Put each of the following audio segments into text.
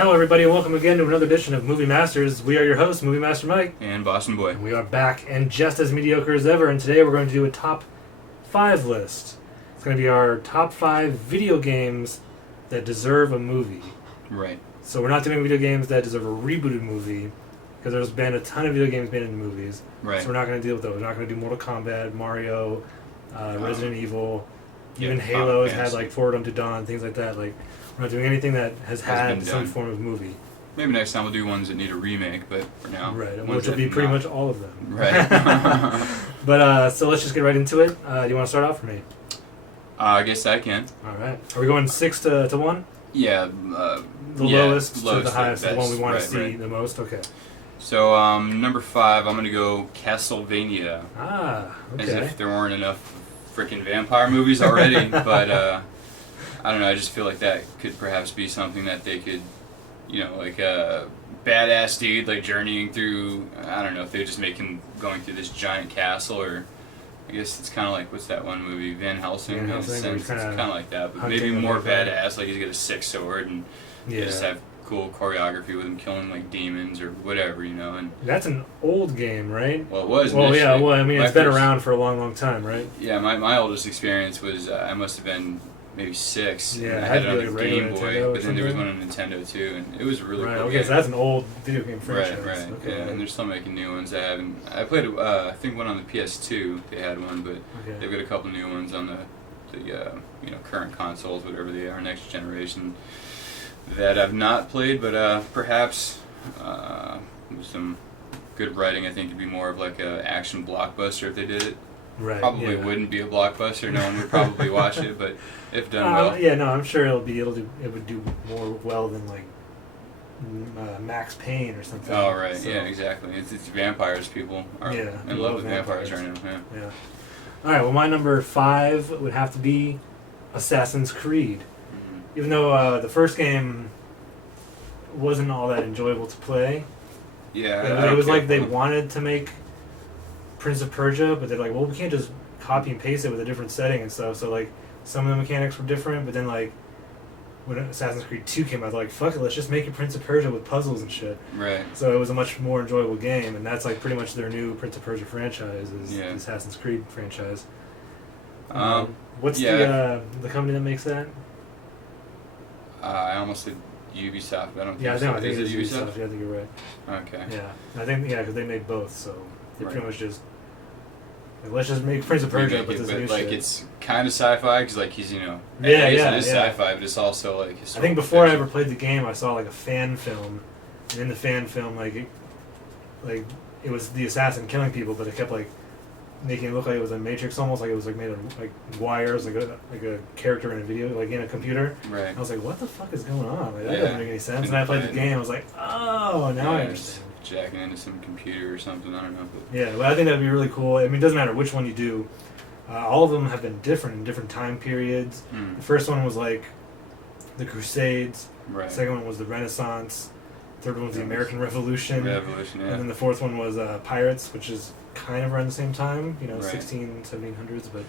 Hello, everybody, and welcome again to another edition of Movie Masters. We are your hosts, Movie Master Mike. And Boston Boy. And we are back and just as mediocre as ever, and today we're going to do a top 5 list. It's going to be our top 5 video games that deserve a movie. Right. So we're not doing video games that deserve a rebooted movie, because there's been a ton of video games made into movies. Right. So we're not going to deal with those. We're not going to do Mortal Kombat, Mario, Resident Evil, even Halo has had like Forward Unto Dawn, things like that. Like, we're not doing anything that has had some form of movie. Maybe next time we'll do ones that need a remake, but for now. Right, which will be pretty much all of them. Right. But, so let's just get right into it. Do you want to start off for me? I guess I can. Alright. Are we going 6 to 1? Yeah. The lowest to the highest, the the one we want to best, see right. the most? Okay. So, number 5, I'm going to go Castlevania. Okay. As if there weren't enough freaking vampire movies already, but, I don't know, I just feel like that could perhaps be something that they could, you know, like a badass dude, like journeying through, I don't know, if they just make him going through this giant castle, or I guess it's kind of like, what's that one movie, Van Helsing? Van Helsing, in a sense, it's kind of like that, but maybe hunting more and everything. badass, like he's got a sick sword, and you just have cool choreography with him killing like demons or whatever, you know. And that's an old game, right? well, it was. Well, yeah. initially. Well, I mean, My it's been first- around for a long, long time, right? Yeah, my oldest experience was I must have been maybe 6. Yeah, and I it had had it to on be the like regular Game Boy, Nintendo or but then there was something? one on Nintendo too, and it was a really Right. cool Okay, game. so that's an old video game franchise. Right. Okay. Yeah, and they're still making new ones. I played, I think one on the PS2. They had one, but Okay. they've got a couple new ones on the you know, current consoles, whatever they are, next generation, that I've not played. But perhaps with some good writing, I think it'd be more of like a action blockbuster if they did it. Right. Probably yeah. wouldn't be a blockbuster. No one would probably watch it, but if done well. Yeah, no, I'm sure it would do more well than like Max Payne or something. Oh right, So, yeah, exactly. It's vampires. People are Yeah, in love with vampires right now. Yeah. Yeah. All right. Well, my number 5 would have to be Assassin's Creed. Mhm. Even though the first game wasn't all that enjoyable to play, Yeah, it was like they wanted to make Prince of Persia, but they're like, well, we can't just copy and paste it with a different setting and stuff. So like, some of the mechanics were different, but then like, when Assassin's Creed 2 came out, they're like, fuck it, let's just make it Prince of Persia with puzzles and shit. Right. So it was a much more enjoyable game, and that's like pretty much their new Prince of Persia franchise is the Assassin's Creed franchise. What's the company that makes that? I almost said Ubisoft, but I don't think Yeah, so. I think Is it's it Ubisoft. Yeah, I think you're right. Okay. Yeah, I think because they made both, so they Right. pretty much just like, let's just make Prince of Persia, Remake but it, this but new like shit. it's kind of sci-fi because like he's, you know, Yeah, I guess yeah, it is yeah. sci-fi, but it's also like I historical think before I fiction. ever played the game, I saw like a fan film, and in the fan film, like it was the assassin killing people, but it kept like making it look like it was a Matrix, almost like it was like made of like wires, like a character in a video, like in a computer. Right. I was like, what the fuck is going on? Like, that Yeah. doesn't make any sense. And I played the game, I was like, oh, now I Yeah, understand. it's jacking into some computer or something. I don't know. But Yeah, well, I think that'd be really cool. I mean, it doesn't matter which one you do. All of them have been different in different time periods. The first one was like the Crusades. right. The second one was the Renaissance. Third one was the American Revolution. Revolution. Yeah. And then the fourth one was Pirates, which is kind of around the same time, you know, Right. 1700s, but...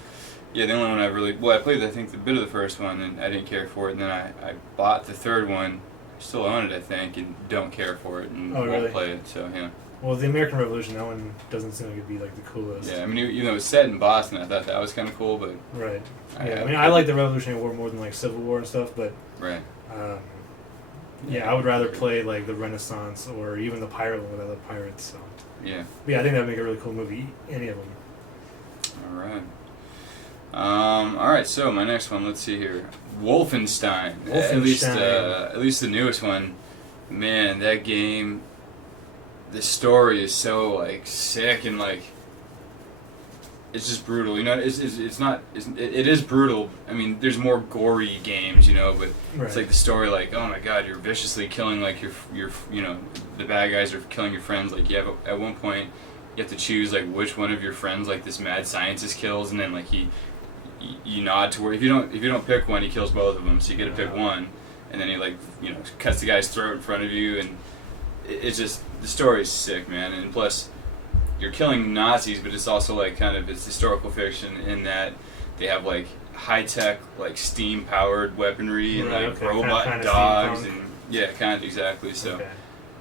Yeah, the only one I really... Well, I played, I think, the bit of the first one, and I didn't care for it. And then I bought the third one, still own it, I think, and don't care for it, and Oh, won't really? play it, so, yeah. Well, the American Revolution, that one doesn't seem like it'd be, like, the coolest. Yeah, I mean, even though it was set in Boston, I thought that was kind of cool, but... Right. I Yeah, I mean, I like the Revolutionary War more than, like, Civil War and stuff, but... Right. Yeah, I would rather play, like, the Renaissance or even the Pirate one with other pirates, so... Yeah. But yeah, I think that would make a really cool movie, any of them. Alright, so my next one, let's see here. Wolfenstein. At least the newest one. Man, that game, the story is so, like, sick and, like, it's just brutal. You know, it is brutal. I mean, there's more gory games, you know, but Right. it's like the story, like, oh my god, you're viciously killing, like, your you know, the bad guys are killing your friends. Like, you have, at one point, you have to choose, like, which one of your friends, like, this mad scientist kills, and then, like, you nod to where, if you don't pick one, he kills both of them, so you get to pick one, and then he, like, you know, cuts the guy's throat in front of you, and it's just, the story is sick, man, and plus, you're killing Nazis, but it's also, like, kind of, it's historical fiction in that they have, like, high-tech, like, steam-powered weaponry and, Right, like, okay. robot Kinda dogs steampunk. and Yeah, kind of exactly. So, Okay.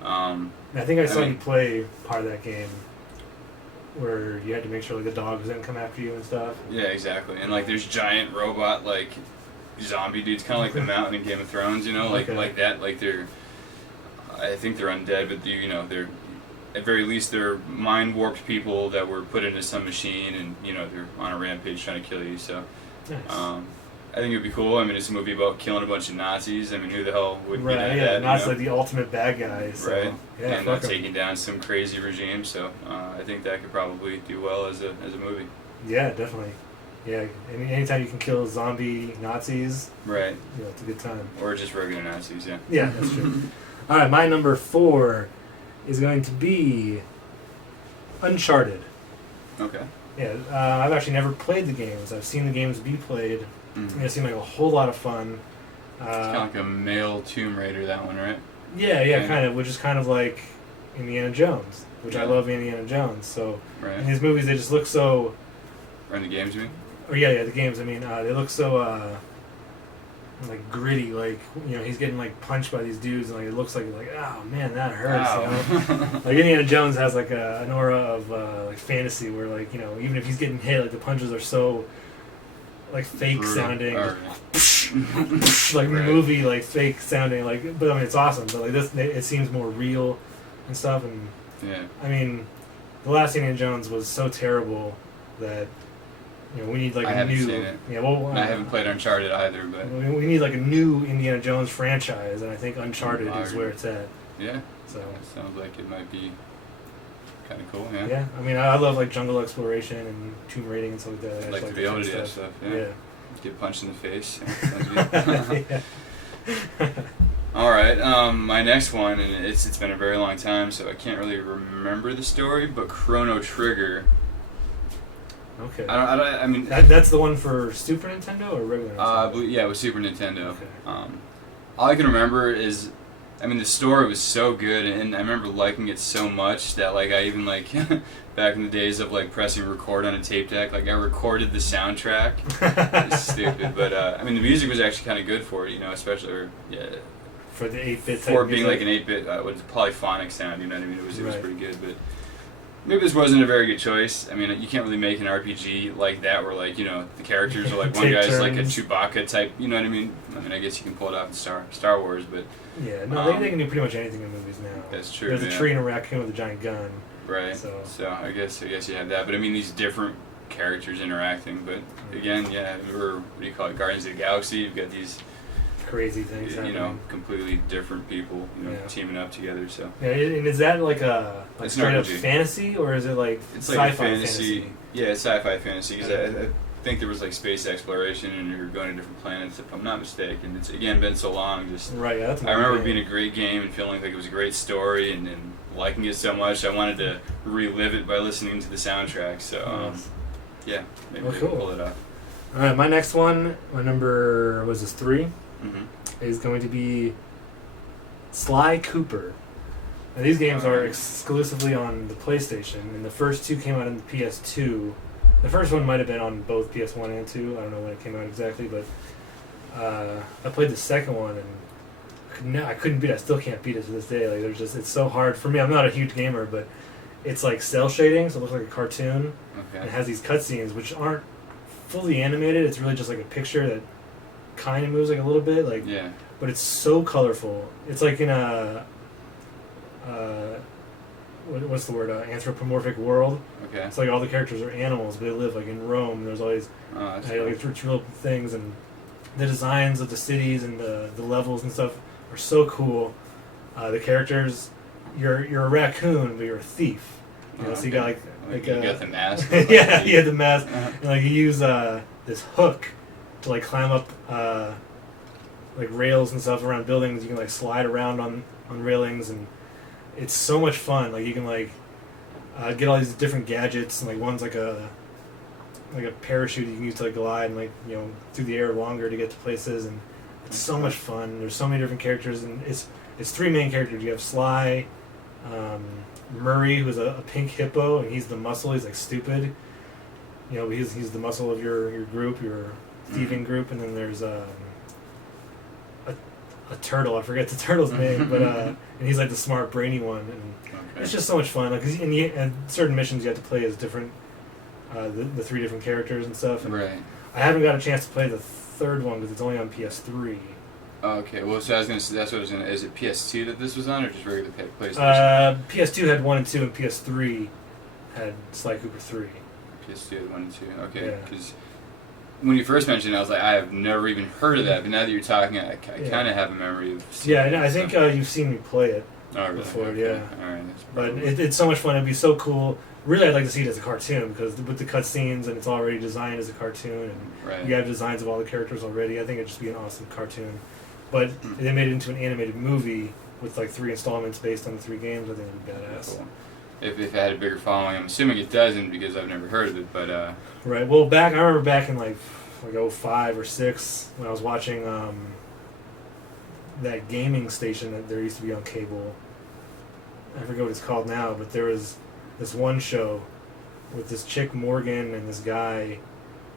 um, I think I saw mean- you play part of that game where you had to make sure like the dogs didn't come after you and stuff. yeah, exactly. And like, there's giant robot like zombie dudes, kind of like the Mountain in Game of Thrones. You know, Okay. like that. Like they're, I think they're undead, but they're at very least they're mind warped people that were put into some machine, and they're on a rampage trying to kill you. So. Nice. I think it would be cool. I mean, it's a movie about killing a bunch of Nazis. I mean, who the hell would be right, into yeah, that? Nazis like the ultimate bad guys. So, right. Yeah, And fuck 'em. taking down some crazy regime. So I think that could probably do well as a movie. Yeah, definitely. Yeah, anytime you can kill zombie Nazis, Right. it's a good time. Or just regular Nazis. Yeah. Yeah, that's true. All right, my number 4 is going to be Uncharted. Okay. Yeah, I've actually never played the games. I've seen the games be played. Mm. They seem like a whole lot of fun. It's kind of like a male Tomb Raider, that one, right? Yeah, kinda. kind of, which is kind of like Indiana Jones, which I Yeah. love Indiana Jones. So in Right. these movies, they just look so. Or in the games, you mean? Or yeah, the games. I mean, they look so like gritty. Like he's getting like punched by these dudes, and like it looks like oh man, that hurts. You know? Ow. Like Indiana Jones has like an aura of like fantasy, where like even if he's getting hit, like the punches are so like fake Brutal. sounding, Alright. like Right. movie like fake sounding. Like, but I mean it's awesome. But like this, it seems more real and stuff. And Yeah. I mean, the last Indiana Jones was so terrible that we need like I a haven't new. seen it. Yeah, well, I haven't played Uncharted either, but we need like a new Indiana Jones franchise, and I think Uncharted is where it's at. yeah. So It sounds like it might be kind of cool. Yeah. yeah, I mean I love like jungle exploration and tomb raiding and stuff like that. I I'd just like to be that able to kind do of that stuff. Yeah. Get punched in the face. Yeah, sounds good. Yeah. All right, my next one, and it's been a very long time, so I can't really remember the story, but Chrono Trigger. Okay. I mean, That's the one for Super Nintendo or regular I Nintendo? believe, yeah, it was Super Nintendo. Okay. All I can remember is, I mean, the story was so good, and I remember liking it so much that like I even like back in the days of like pressing record on a tape deck, like I recorded the soundtrack. It's stupid, but I mean the music was actually kind of good for it, especially For the 8-bit type for being music. like an 8-bit with polyphonic sound. You know what I mean? It was Right. pretty good, but maybe this wasn't a very good choice. I mean, you can't really make an RPG like that where like the characters are like one Take guy's like a turns. Chewbacca type. You know what I mean? I mean, I guess you can pull it off in Star Wars, but Yeah, no, they can do pretty much anything in movies now. that's true. There's a yeah. tree and a raccoon with a giant gun. Right. So- I guess you have that, but I mean these different characters interacting. But again, yeah, or what do you call it? Guardians of the Galaxy. You've got these, Crazy things happening. completely different people, Yeah. teaming up together. So Yeah, and is that like a It's straight an up RPG. fantasy, or is it like it's sci-fi like a fantasy. Yeah, it's sci-fi fantasy because Okay. I think there was like space exploration and you're going to different planets. If I'm not mistaken, it's again been so long. Just Right, yeah, that's. I remember it being a great game and feeling like it was a great story and liking it so much. I wanted to relive it by listening to the soundtrack. So yeah, maybe Well, we can cool. pull it off. All right, my next one, my number was this 3, Mm-hmm. is going to be Sly Cooper. Now, these games are exclusively on the PlayStation, and the first 2 came out on the PS2. The first one might have been on both PS1 and 2. I don't know when it came out exactly, but I played the second one and I couldn't beat it. I still can't beat it to this day. Like it's so hard for me. I'm not a huge gamer, but it's like cell shading, so it looks like a cartoon. And it Okay. has these cutscenes which aren't fully animated. It's really just like a picture that kind of moves like a little bit, like. Yeah. But it's so colorful. It's like in a what's the word? Anthropomorphic world. Okay. It's like all the characters are animals, but they live like in Rome. There's always Oh, that's like cool. real things, and the designs of the cities and the levels and stuff are so cool. The characters, you're a raccoon, but you're a thief. Oh, So you got like you got the mask. yeah, you had the mask. Uh-huh. And, like you use this hook to like climb up like rails and stuff around buildings. You can like slide around on railings, and it's so much fun. Like you can like get all these different gadgets, and like one's like a parachute you can use to like glide and like through the air longer to get to places, and it's so much fun. There's so many different characters, and it's 3 main characters. You have Sly, Murray, who's a pink hippo, and he's the muscle. He's like stupid. He's the muscle of your group, your thieving group, and then there's a turtle. I forget the turtle's name, but and he's like the smart, brainy one, and Okay. it's just so much fun. Like, 'cause and certain missions you have to play as different, the three different characters and stuff. And Right. I haven't got a chance to play the third one because it's only on PS3. Okay. Well, so I was gonna say, that's what I was gonna. Is it PS2 that this was on, or just regular PlayStation? PS2 had 1 and 2, and PS3 had Sly Cooper 3. PS2 had 1 and 2. Okay. Yeah. Because when you first mentioned it, I was like, I have never even heard of that. But now that you're talking, I Yeah. kind of have a memory of. seeing Yeah, it, I think so. you've seen me play it. Oh, really? before, Okay. yeah. All right. That's But probably- it's so much fun. It'd be so cool. Really, I'd like to see it as a cartoon because with the cutscenes and it's already designed as a cartoon, and right. you have designs of all the characters already. I think it'd just be an awesome cartoon. But Hmm. they made it into an animated movie with like 3 installments based on the 3 games. I think it'd be badass. Cool. If it had a bigger following, I'm assuming it doesn't because I've never heard of it. But Right. Well, I remember back in like 05 or 6 when I was watching that gaming station that there used to be on cable. I forget what it's called now, but there was this one show with this chick Morgan and this guy,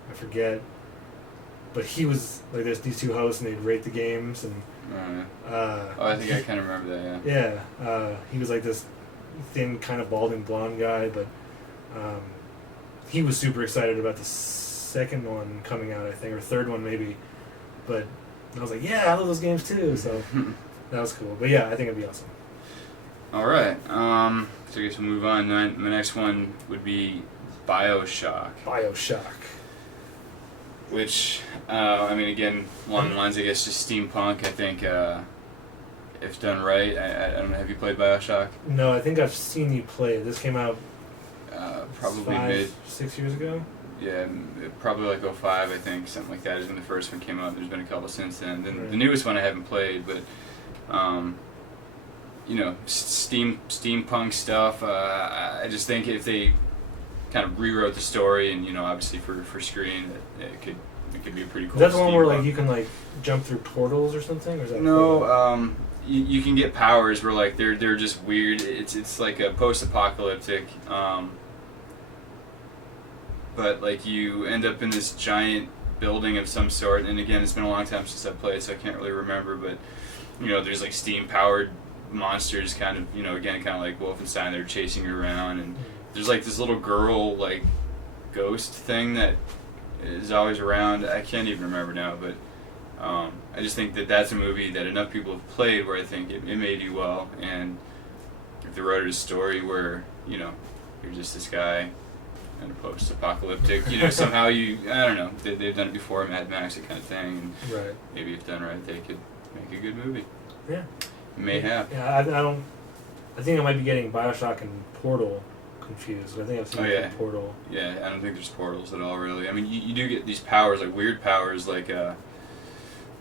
I forget. But he was like, there's these 2 hosts and they'd rate the games and. oh, I think I kind of remember that. Yeah. Yeah, he was like this thin, kind of balding blonde guy, but he was super excited about the second one coming out, I think, or third one maybe. But I was like, yeah, I love those games too, so that was cool. But yeah, I think it'd be awesome. All right. So I guess we'll move on. My next one would be BioShock, BioShock. which I mean, again, along the lines, I guess, just steampunk. I think if done right. I don't know. Have you played BioShock? No, I think I've seen you play it. This came out Probably 6 years ago. Yeah, probably like '05, I think, something like that is when the first one came out. There's been a couple since then. Then Right. the newest one I haven't played, but you know, steampunk stuff. I just think if they kind of rewrote the story, and you know, obviously for screen, it could be a pretty cool. Is that the one where steampunk. like you can like jump through portals or something? Or is that No, you can get powers where like they're just weird. It's like a post-apocalyptic, but like you end up in this giant building of some sort. And again, it's been a long time since I played, so I can't really remember. But you know, there's like steam-powered monsters, kind of, you know, again, kind of like Wolfenstein. They're chasing you around, and there's like this little girl like ghost thing that is always around. I can't even remember now, but I just think that that's a movie that enough people have played where I think it may do well. And if they wrote a story where, you know, you're just this guy in a post-apocalyptic, you know, somehow I don't know, they've done it before, Mad Max, that kind of thing, and Right. maybe if done right, they could make a good movie. Yeah. May have. Yeah, I don't. I think I might be getting Bioshock and Portal confused. I think I've seen Oh, yeah. Portal. Yeah, I don't think there's portals at all, really. I mean, you do get these powers, like weird powers, like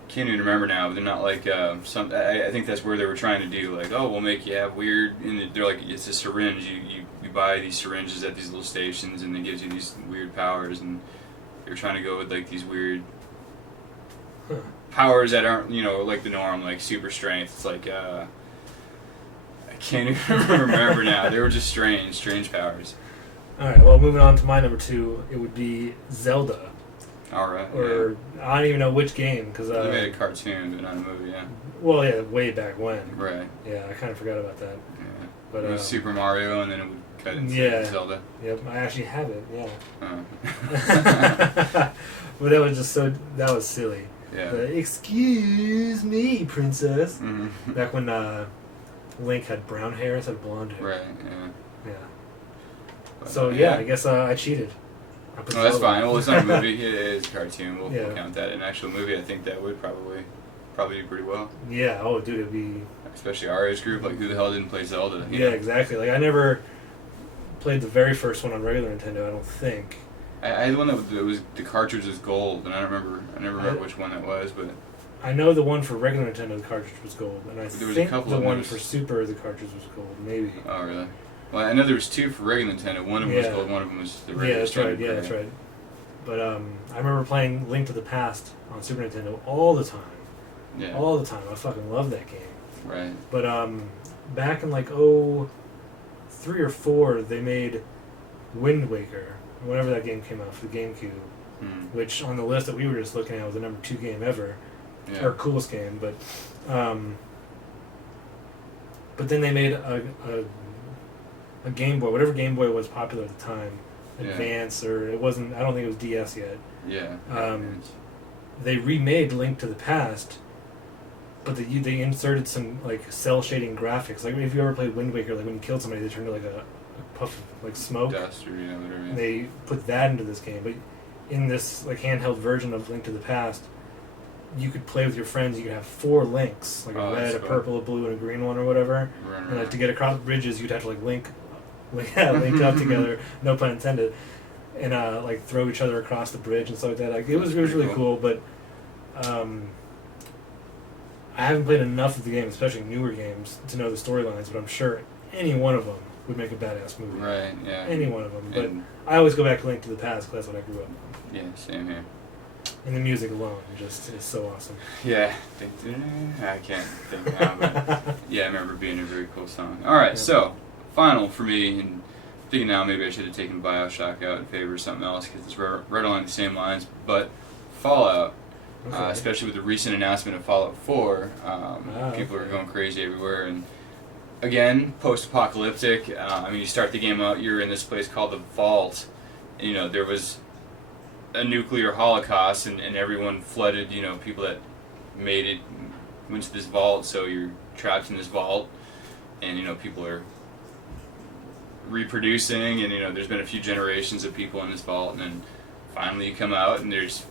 can't even remember now, but they're not like some. I think that's where they were trying to do, like, oh, we'll make you have weird. And they're like, it's a syringe. You buy these syringes at these little stations, and it gives you these weird powers. And they're trying to go with like these weird Huh. powers that aren't, you know, like the norm, like super strength. It's like I can't even remember now. They were just strange powers. All right. Well, moving on to my number 2, it would be Zelda, All right. or I don't even know which game because They made a cartoon, but not a movie. Yeah. well, yeah, way back when. Right. Yeah, I kind of forgot about that. Yeah. But It was Super Mario, and then it would cut into Yeah. Zelda. Yep, I actually have it. Yeah. Uh, But that was just that was silly. yeah. Excuse me, princess. Mhm. Back when Link had brown hair instead of blonde hair. Right. Yeah. Yeah. But, So yeah, I guess I cheated. I put No, that's Zelda. fine. Well, it's not a movie. It is a cartoon. We'll Yeah. count that. An actual movie, I think that would probably do pretty well. Yeah. Oh, dude, it'd be. Especially our age group. Like, who the hell didn't play Zelda? You Yeah, know? exactly. Like I never played the very first one on regular Nintendo. I don't think. I had one that was the cartridge was gold, and I never remember which one that was, but I know the one for regular Nintendo, the cartridge was gold, and I There was a think couple the of them one was- for Super, the cartridge was gold. Maybe. oh really? Well, I know there was two for regular Nintendo. One of them was Yeah. gold. One of them was the Yeah, regular. that's right. standard Yeah, that's version. right. But I remember playing Link to the Past on Super Nintendo all the time. Yeah. All the time. I fucking love that game. Right. But back in like 03 or 04, they made Wind Waker, whenever that game came out for the GameCube, Hmm. which on the list that we were just looking at was the number 2 game ever. Yeah. or coolest game, but then they made a Game Boy, whatever Game Boy was popular at the time, Yeah. Advance, or it wasn't. I don't think it was DS yet. Yeah. They remade Link to the Past, but they inserted some like cell shading graphics. Like if you ever played Wind Waker, like when you killed somebody, they turned to like a puff of like smoke. Dust or whatever. And they put that into this game, but in this like handheld version of Link to the Past, you could play with your friends. You could have 4 links, like a Oh, red, that's a cool. purple, a blue, and a green one, or whatever. Right, And like to get across bridges, you'd have to like link up together. No pun intended. And like throw each other across the bridge and stuff like that. Like it was Pretty really cool, but I haven't played enough of the game, especially newer games, to know the storylines. But I'm sure any one of them would make a badass movie. Right. Yeah. Any one of them. But And, I always go back to Link to the Past because that's what I grew up on. yeah. Same here. And the music alone just is so awesome. Yeah. I can't think now, but yeah, I remember it being a very cool song. All right. Yeah. So final for me, and thinking now maybe I should have taken BioShock out in favor of something else because it's right along the same lines, but Fallout. Okay. Especially with the recent announcement of Fallout 4, people are okay. going crazy everywhere. And again, post-apocalyptic. I mean, you start the game out, you're in this place called the Vault. And, you know, there was a nuclear holocaust, and everyone flooded. You know, people that made it went to this vault, so you're trapped in this vault, and you know, people are reproducing, and you know, there's been a few generations of people in this vault, and then finally you come out, and there's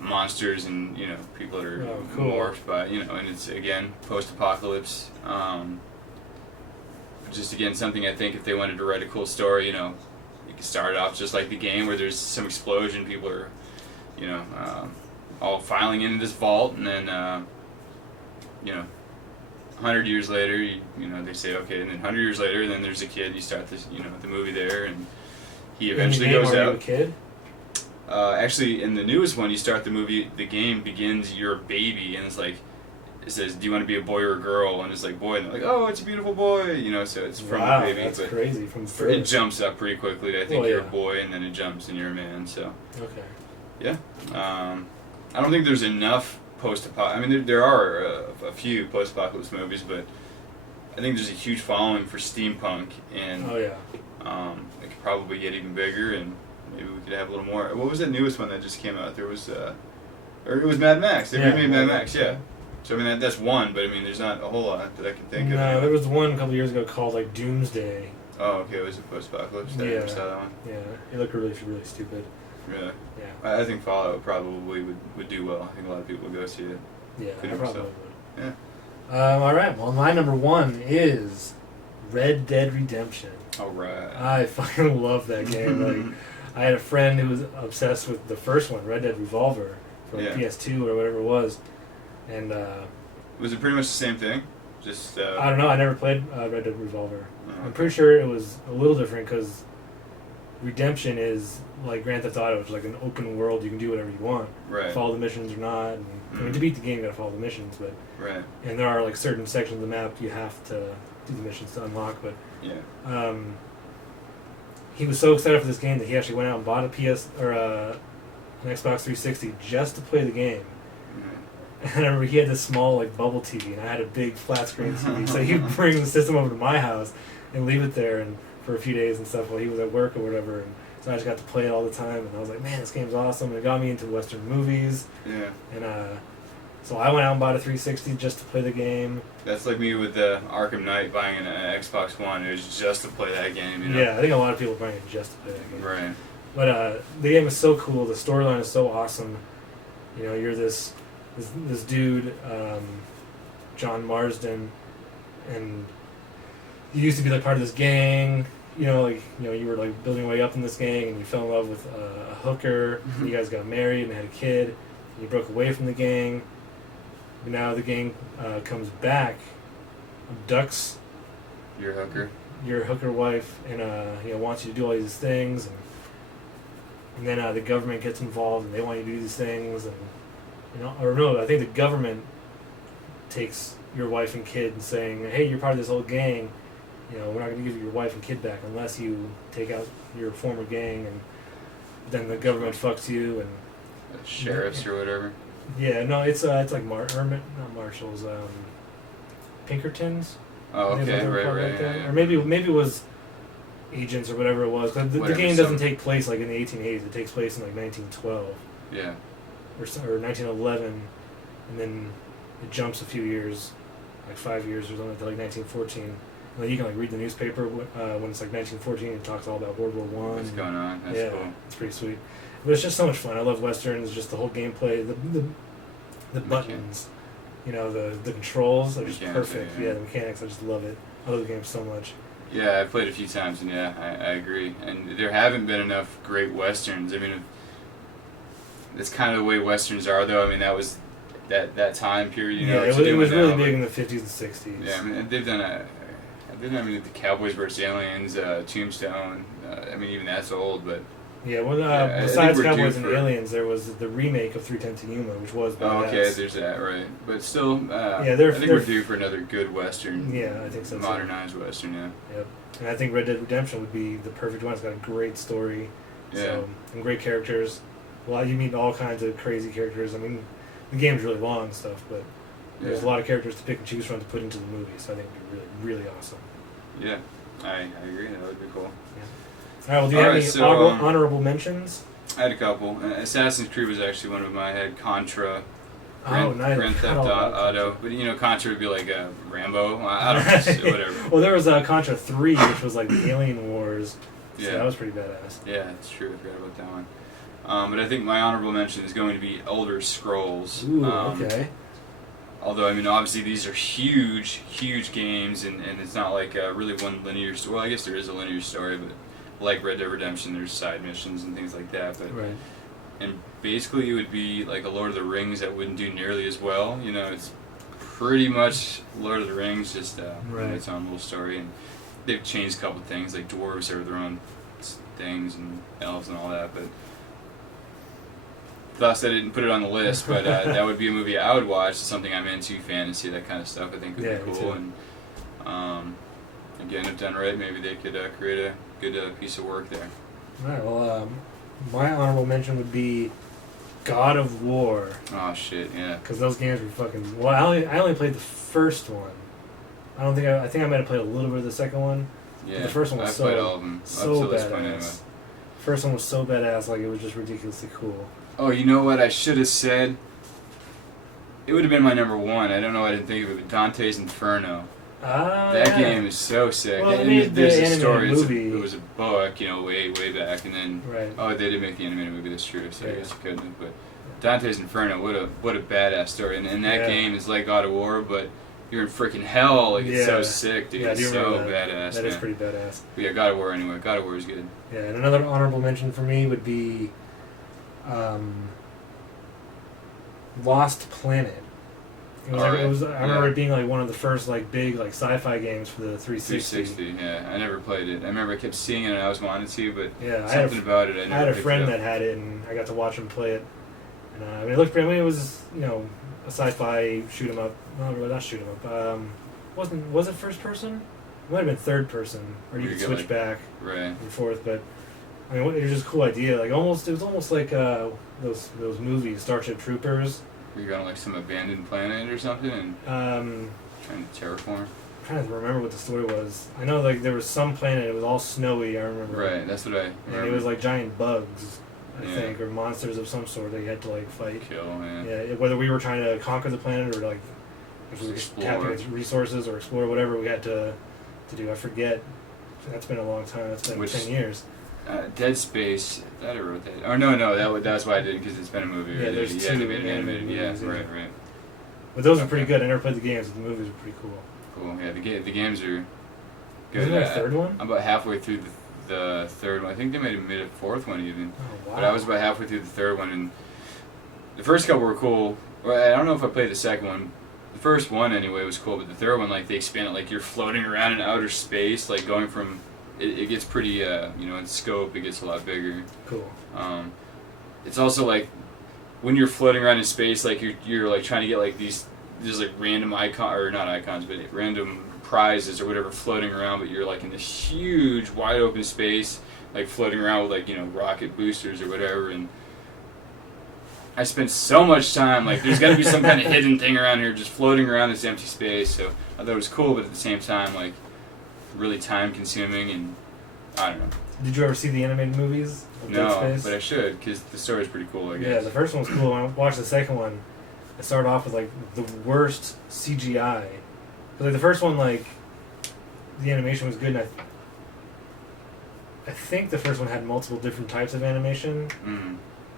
monsters and people that are cool. morphed by and it's again post-apocalypse. Just again something I think if they wanted to write a cool story, you could start off just like the game where there's some explosion, people are all filing into this vault, and then 100 years later they say okay, and then 100 years later then there's a kid, you start this the movie there, and he eventually goes Are you out. a kid? Actually, in the newest one, you start the movie, the game begins, you're a baby, and it's like, it says, do you want to be a boy or a girl? And it's like, boy, and they're like, oh, it's a beautiful boy, so it's from Wow, the baby. that's but crazy. From it birth. jumps up pretty quickly. I think Well, you're a yeah. boy, and then it jumps, and you're a man, so, Okay. yeah. I don't think there's enough post-apocalypse, I mean, there are a few post-apocalypse movies, but I think there's a huge following for steampunk, and Oh yeah. it could probably get even bigger, and maybe we could have a little more. What was that newest one that just came out? There was, or it was Mad Max. They remade Mad Max, yeah. So I mean that's one, but I mean there's not a whole lot that I can think of. No, there was one a couple years ago called like Doomsday. Oh, okay, it was a post-apocalypse. I never saw that one. Yeah, it looked really stupid. Really? Yeah. I think Fallout probably would do well. I think a lot of people would go see it. Yeah, I Pretty probably so. would. Yeah. All right. Well, my number 1 is Red Dead Redemption. All right. I fucking love that game. Like, I had a friend who was obsessed with the first one, Red Dead Revolver, for like PS2 or whatever it was, and Was it pretty much the same thing? Just. I don't know. I never played Red Dead Revolver. Oh. I'm pretty sure it was a little different because Redemption is like Grand Theft Auto, which is like an open world. You can do whatever you want, Right. follow the missions or not. And, I mean, to beat the game, you gotta follow the missions, but Right. and there are like certain sections of the map you have to do the missions to unlock. But Yeah. he was so excited for this game that he actually went out and bought a PS or an Xbox 360 just to play the game. Mhm. And I remember he had this small like bubble TV, and I had a big flat screen TV. So he'd bring the system over to my house and leave it there and for a few days and stuff while he was at work or whatever. And so I just got to play it all the time, and I was like, man, this game's awesome. And it got me into Western movies, Yeah. and so I went out and bought a 360 just to play the game. That's like me with the Arkham Knight buying an Xbox One. It was just to play that game. Yeah, I think a lot of people are buying it just to play that game. Right. But the game is so cool. The storyline is so awesome. You're this dude, John Marsden, and you used to be like part of this gang. You were like building your way up in this gang, and you fell in love with a hooker. Mm-hmm. You guys got married and had a kid. And you broke away from the gang. And now the gang comes back, abducts You're a hooker. your hooker wife, and wants you to do all these things, and then the government gets involved, and they want you to do these things, and I think the government takes your wife and kid and saying, hey, you're part of this old gang, we're not going to give you your wife and kid back unless you take out your former gang, and then the government fucks you, and Sheriffs or whatever. Yeah, no, it's like not Marshalls, Pinkertons. Oh, I think okay, they were right, called right, like that. yeah. Or maybe it was Agents or whatever it was. But the Whatever, game doesn't some- take place like in the 1880s. It takes place in like 1912 Yeah. or 1911, and then it jumps a few years, like 5 years or something, to like 1914. And then you can like read the newspaper when it's like 1914. It talks all about World War One. What's going on? That's yeah, cool. it's pretty sweet. But it's just so much fun. I love westerns. Just the whole gameplay, the buttons, the controls are just Mechanics, perfect. yeah. Yeah, the mechanics. I just love it. I love the game so much. Yeah, I've played a few times, and yeah, I agree. And there haven't been enough great westerns. I mean, that's kind of the way westerns are, though. I mean, that was that time period. You know, Yeah, to do it was really now, big but- in the 50s and 60s. Yeah, I mean, they've done I mean, the Cowboys vs. Aliens, Tombstone. I mean, even that's old, but Yeah, well, I think besides we're due Cowboys and for- Aliens, there was the remake of 310 to Yuma, which was oh, badass. okay, there's that, right? But still, Yeah, they're- I think they're- we're due for another good western. Yeah, I think so, too. Modernized western, yeah. Yep. And I think Red Dead Redemption would be the perfect one. It's got a great story, Yeah. so, and great characters. Well, you meet all kinds of crazy characters. I mean, the game's really long and stuff, but there's a lot of characters to pick and choose from to put into the movie. So I think it'd be really, really awesome. Yeah, I agree. That would be cool. All right. Well, do you All have right, any so, honorable mentions? I had a couple. Assassin's Creed was actually one of them. I had Contra, Nice. Grand Theft I don't like Auto. But Contra would be like Rambo. I don't know, whatever. Well, there was Contra 3, which was like the Alien Wars. So Yeah. that was pretty badass. Yeah, it's true. I forgot about that one. But I think my honorable mention is going to be Elder Scrolls. Ooh, okay. Although, I mean, obviously these are huge, huge games, and it's not like really one linear story. Well, I guess there is a linear story, but like Red Dead Redemption, there's side missions and things like that. But Right. and basically, it would be like a Lord of the Rings that wouldn't do nearly as well. It's pretty much Lord of the Rings, just Right. its own little story, and they've changed a couple things, like dwarves are their own things and elves and all that, but. Thus, I didn't put it on the list, but that would be a movie I would watch. It's something I'm into, fantasy, that kind of stuff. I think would Yeah, be me cool. too. And again, if done right, maybe they could create a good piece of work there. All right. Well, my honorable mention would be God of War, Oh shit, yeah. because those games were fucking. Well, I only played the first one. I think I might have played a little bit of the second one. Yeah, The first one was I've so- played all of them So up to this point anyway. badass. First one was so badass, like it was just ridiculously cool. Oh, you know what I should have said? It would have been my number one. I don't know why I didn't think of it, but Dante's Inferno. That Yeah. game is so sick. Well, they And made the there's a animated story. movie. It was a book, way back, and then Right. oh, they did make the animated movie. That's true. So I Yeah. guess you couldn't have. But Dante's Inferno, what a badass story. And that Yeah. game is like God of War, but you're in freaking hell. Like it's so Yeah. sick, dude. Yeah, I It's do so remember that. badass. That man. is pretty badass. But yeah, God of War anyway. God of War is good. Yeah, and another honorable mention for me would be Lost Planet. It was, Alright, it was. I remember yeah. it being like one of the first like big like sci-fi games for the 360. 360. Yeah, I never played it. I remember I kept seeing it and I always wanted to, but Yeah, I had, something about it I I never had a picked friend it that up. had it, and I got to watch him play it. And I mean, it looked pretty. I mean, it was a sci-fi shoot 'em up. No, really not shoot 'em up. Was it first person? It might have been third person, or you Where could you switch get, back Right. and forth. But I mean, it was just a cool idea. Like it was almost like those movies, Starship Troopers. You're going to like some abandoned planet or something and trying to terraform. I'm trying to remember what the story was. I know like there was some planet. It was all snowy. I remember. Right, that's what I remember. And it was like giant bugs, I Yeah. think, or monsters of some sort that you had to like fight. Kill, man. Yeah, whether we were trying to conquer the planet or like if we were Explore. tapping its resources or explore whatever we had to do. I forget. That's been a long time. That's been Which- 10 years. Dead Space. I thought I wrote that. Oh no, that's why I didn't because it's been a movie. Yeah, there's yeah, two animated. animated Yeah, movies, yeah. right. But those are pretty Okay. good. I never played the games, but the movies were pretty cool. Cool. Yeah, the games are good. Isn't there a third one? I'm about halfway through the third one. I think they might have made a fourth one even. Oh, wow. But I was about halfway through the third one, and the first couple were cool. Well, I don't know if I played the second one. The first one, anyway, was cool, but the third one, like, they expand it, like, you're floating around in outer space, like, going from... It gets pretty, in scope, it gets a lot bigger. Cool. It's also, like, when you're floating around in space, like, you're like, trying to get, like, these like, random or not icons, but random prizes or whatever floating around, but you're, like, in this huge, wide open space, like, floating around with, like, rocket boosters or whatever, and I spent so much time, like, there's got to be some kind of hidden thing around here just floating around this empty space. So I thought it was cool, but at the same time, like, really time consuming, and I don't know. Did you ever see the animated movies of Dead No, Space? but I should, because the story's pretty cool, I guess. Yeah, the first one was cool. When I watched the second one, I started off with like the worst CGI. But like the first one, like the animation was good, and I think the first one had multiple different types of animation,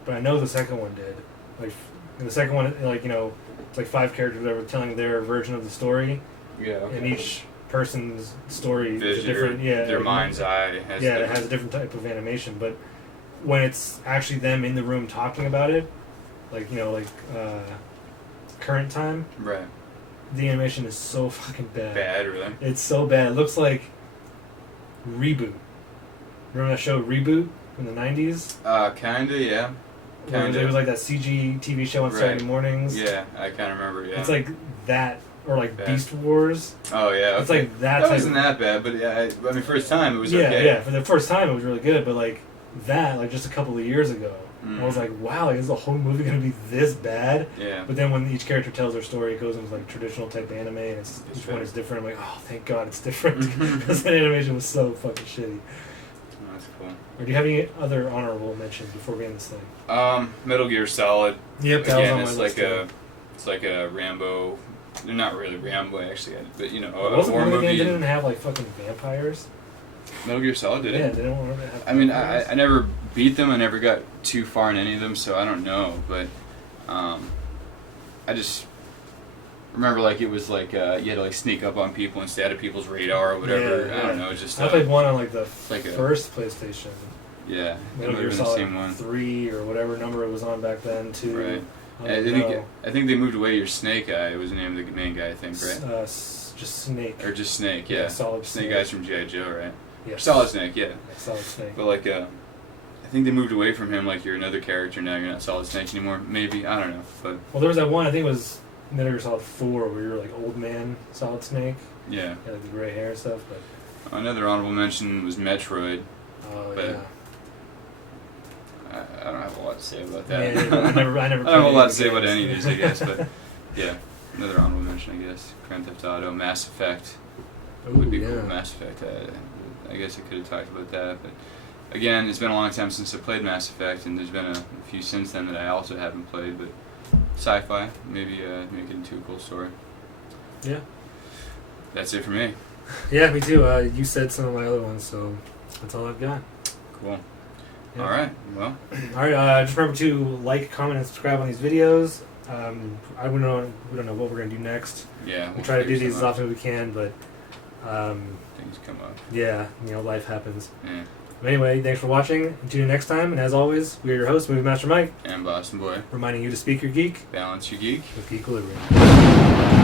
but I know the second one did. Like in the second one, like it's like 5 characters that were telling their version of the story, Yeah, okay. and each person's story is a Vision, different. Yeah, their mind's eye has it has a different type of animation, but when it's actually them in the room talking about it, like current time, right. the animation is so fucking bad. Bad, really? It's so bad. It looks like Reboot. Remember that show Reboot in the 90s? Kinda, yeah. It was like that CG TV show on Saturday mornings. Yeah, I kind of remember. Yeah. It's like that, or like Bad. Beast Wars. Oh yeah. Okay. It's like that. That wasn't that bad, but yeah, I mean, for its time, it was okay. Yeah. For the first time, it was really good, but like that, like just a couple of years ago, I was like, wow, like, is the whole movie gonna be this bad? Yeah. But then when each character tells their story, it goes into like traditional type anime, and each one right. is different. I'm like, oh, thank God it's different, because that animation was so fucking shitty. Oh, that's cool. Or do you have any other honorable mentions before we end this thing? Metal Gear Solid. Yep, that Again, was on my list. it's like a Rambo. They're not really Rambo actually, but a Wasn't war one of the movie. games didn't have like fucking vampires? Metal Gear Solid did Yeah, it? they don't want to have. I mean, vampires? I never beat them. I never got too far in any of them, so I don't know. But I just remember like it was like you had to like sneak up on people and stay out of people's radar or whatever. Yeah, I don't know. Just I played one on like the like a- first PlayStation. yeah, it Metal might Gear have been the same Solid one. 3 or whatever number it was on back then. 2. Right. I don't know. I think they moved away. Your Snake Eye was the name of the main guy. I think, right? Just Snake. Or just Snake, yeah. Solid Snake Eyes from G.I. Joe, right? Yes. Solid Snake, yeah. Solid Snake. But like, I think they moved away from him. Like, you're another character now. You're not Solid Snake anymore. Maybe, I don't know. But Well, there was that one. I think it was Metal Gear Solid 4, where you were like old man Solid Snake. yeah. Had like the gray hair and stuff. But Another honorable mention was Metroid. oh But- yeah. I don't have a lot to say about that. Yeah, I never. I don't have a lot to say about any of these, I guess. But yeah, another honorable mention, I guess. Grand Theft Auto, Mass Effect. Would be cool. Mass Effect. I guess I could have talked about that, but again, it's been a long time since I played Mass Effect, and there's been a few since then that I also haven't played. But sci-fi, maybe make it into a cool story. Yeah. That's it for me. Yeah, me too. You said some of my other ones, so that's all I've got. Cool. Yeah. All right. Well. All right. Just remember to like, comment, and subscribe on these videos. We don't know what we're gonna do next. Yeah. We'll try to do figure these as something often as we can, but out. Things come up. yeah, life happens. Yeah. But anyway, thanks for watching. Tune in next time, and as always, we're your host, Movie Master Mike, And Boston Boy. reminding you to speak your geek Balance your geek. with Geekilibrium.